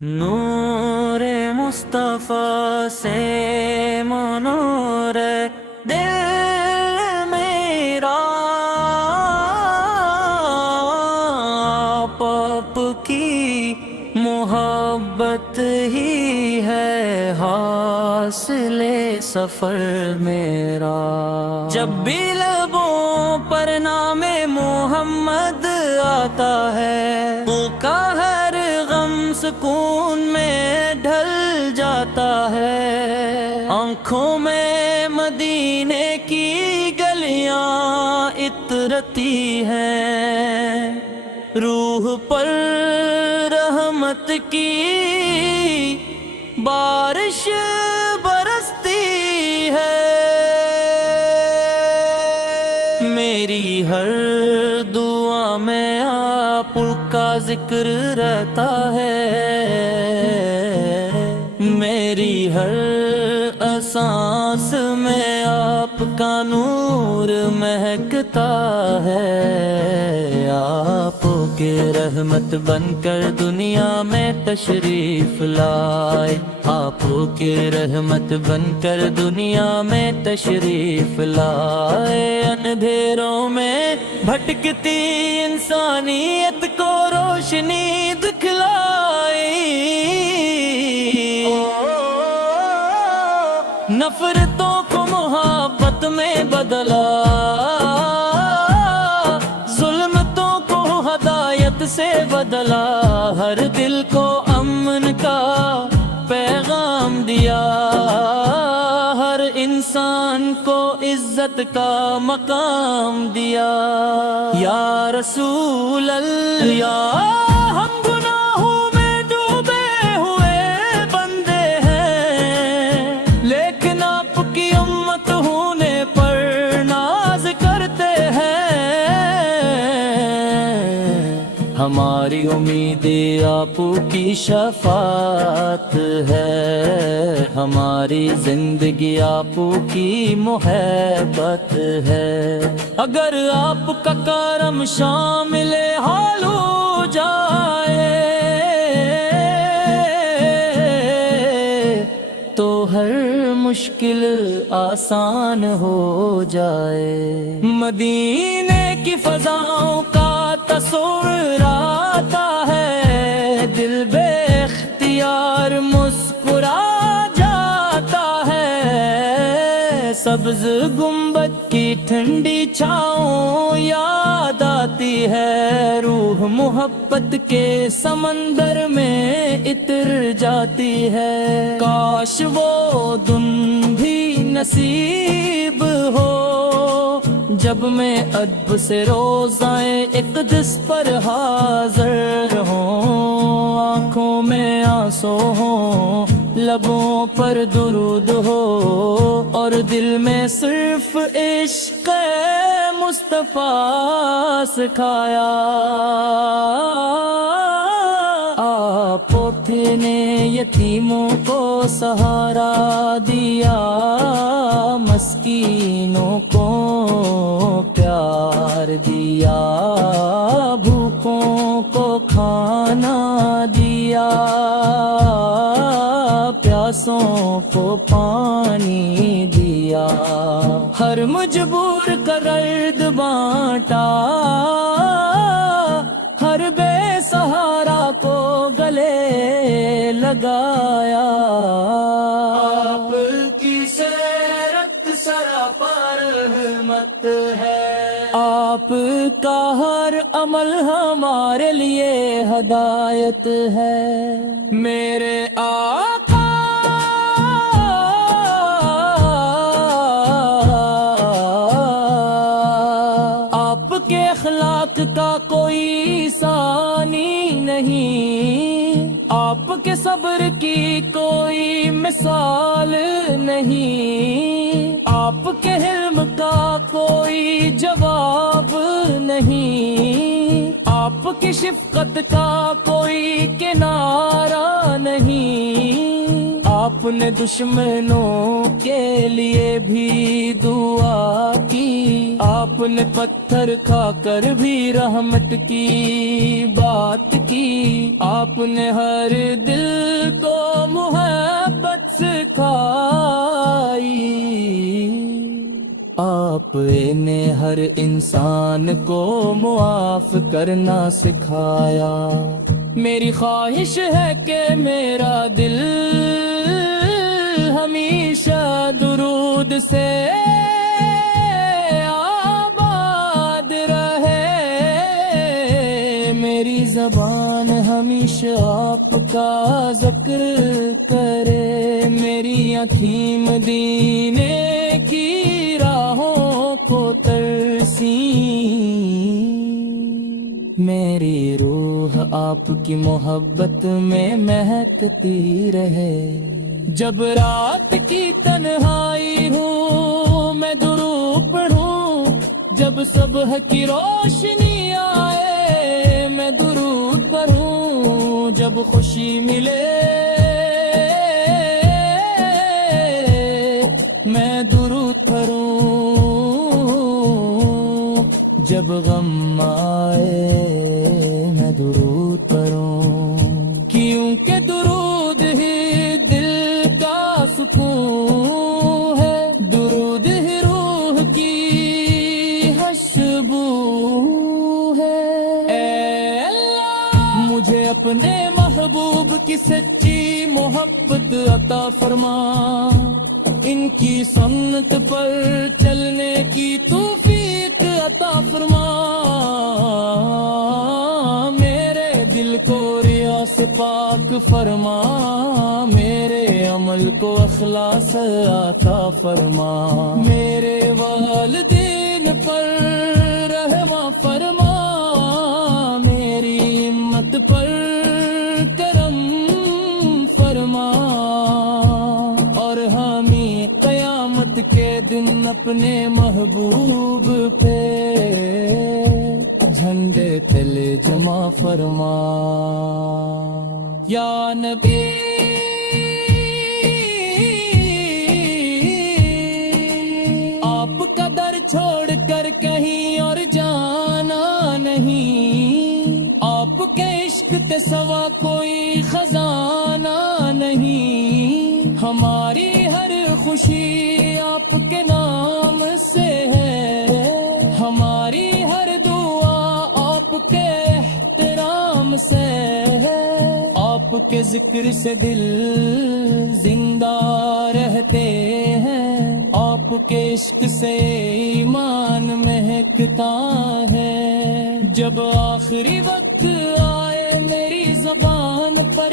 نور مصطفیٰ سے منور دل میرا، آپ کی محبت ہی ہے حاصل سفر میرا۔ جب بھی لبوں پر نام محمد آتا ہے، وہ کا ہر غم سکون میں ڈھل جاتا ہے۔ آنکھوں میں مدینے کی گلیاں عطرتی ہیں، روح پر رحمت کی بارش برستی ہے۔ میری ہر دعا میں آپ کا ذکر رہتا ہے، میری ہر سانس میں آپ کا نور مہکتا ہے۔ آپ کی رحمت بن کر دنیا میں تشریف لائے، آپ کی رحمت بن کر دنیا میں تشریف لائے۔ اندھیروں میں بھٹکتی انسانیت کو روشنی دکھلائی، نفرتوں کو محبت میں بدلا، ظلمتوں کو ہدایت سے بدلا، ہر دل کو امن کا پیغام دیا، ہر انسان کو عزت کا مقام دیا۔ یا رسول اللہ، ہم گناہوں میں ڈوبے ہوئے بندے ہیں، لیکن آپ کی امت ہونے پر ناز کرتے ہیں۔ ہماری امید آپ کی شفاعت ہے، ہماری زندگی آپ کی محبت ہے۔ اگر آپ کا کرم شامل حال ہو جائے تو ہر مشکل آسان ہو جائے۔ مدینے کی فضاؤں کا تصور آتا ہے، دل بے اختیار مسکرا جاتا ہے۔ سبز گنبد کی ٹھنڈی چھاؤں یاد آتی ہے، روح محبت کے سمندر میں اتر جاتی ہے۔ کاش وہ دن بھی نصیب ہو جب میں ادب سے روزائے اقدس پر حاضر ہوں، آنکھوں میں آنسو ہوں، لبوں پر درود ہو، اور دل میں صرف عشق مصطفیٰ سکھایا۔ آپ نے یتیموں کو سہارا دیا، مسکینوں کو پیار دیا، بھوکوں کو کھانا دیا، پیاسوں کو پانی دیا، ہر مجبور کا درد بانٹا، ہر بے سہارا کو گلے لگایا۔ آپ کی سیرت سراپا رحمت ہے، آپ کا ہر عمل ہمارے لیے ہدایت ہے۔ میرے آقا آپ کے اخلاق کا کوئی ثانی نہیں، آپ کے صبر کی کوئی مثال نہیں، آپ کے حلم کا کوئی جواب نہیں، آپ کی شفقت کا کوئی کنارہ نہیں، آپ نے دشمنوں کے لیے بھی دعا کی، آپ نے پتھر کھا کر بھی رحمت کی بات کی، آپ نے ہر دل کو محبت سکھائی، آپ نے ہر انسان کو معاف کرنا سکھایا۔ میری خواہش ہے کہ میرا دل ہمیشہ درود سے آباد رہے، میری زبان ہمیشہ آپ کا ذکر کرے، میری آنکھیں مدینے کی راہوں کو ترسیں، میری روح آپ کی محبت میں مہکتی رہے۔ جب رات کی تنہائی ہوں میں درود پڑھوں، جب صبح کی روشنی آئے میں درود پڑھوں، جب خوشی ملے میں درود پڑھوں، جب غم آئے میں درود پڑھوں، کیونکہ درود ہی دل کا سکون ہے، درود ہی روح کی خوشبو ہے۔ اے اللہ مجھے اپنے محبوب کی سچی محبت عطا فرما، ان کی سنت پر چلنے کی توفیق عطا فرما، میرے دل کو ریا سے پاک فرما، میرے عمل کو اخلاص عطا فرما، میرے والدین پر رحم فرما، میری امت پر کرم فرما، اور ہمیں قیامت کے دن اپنے محبوب پہ جھنڈے تلے جمع فرما۔ یا نبی آپ کا در چھوڑ کر کہیں اور جانا نہیں، آپ کے عشق کے سوا کوئی خزانہ نہیں، ہماری ہر خوشی آپ کے نام سے ہے، ہماری ہر دعا آپ کے احترام سے ہے، آپ کے ذکر سے دل زندہ رہتے ہیں، آپ کے عشق سے ایمان مہکتا ہے، جب آخری وقت آئے میری زبان پر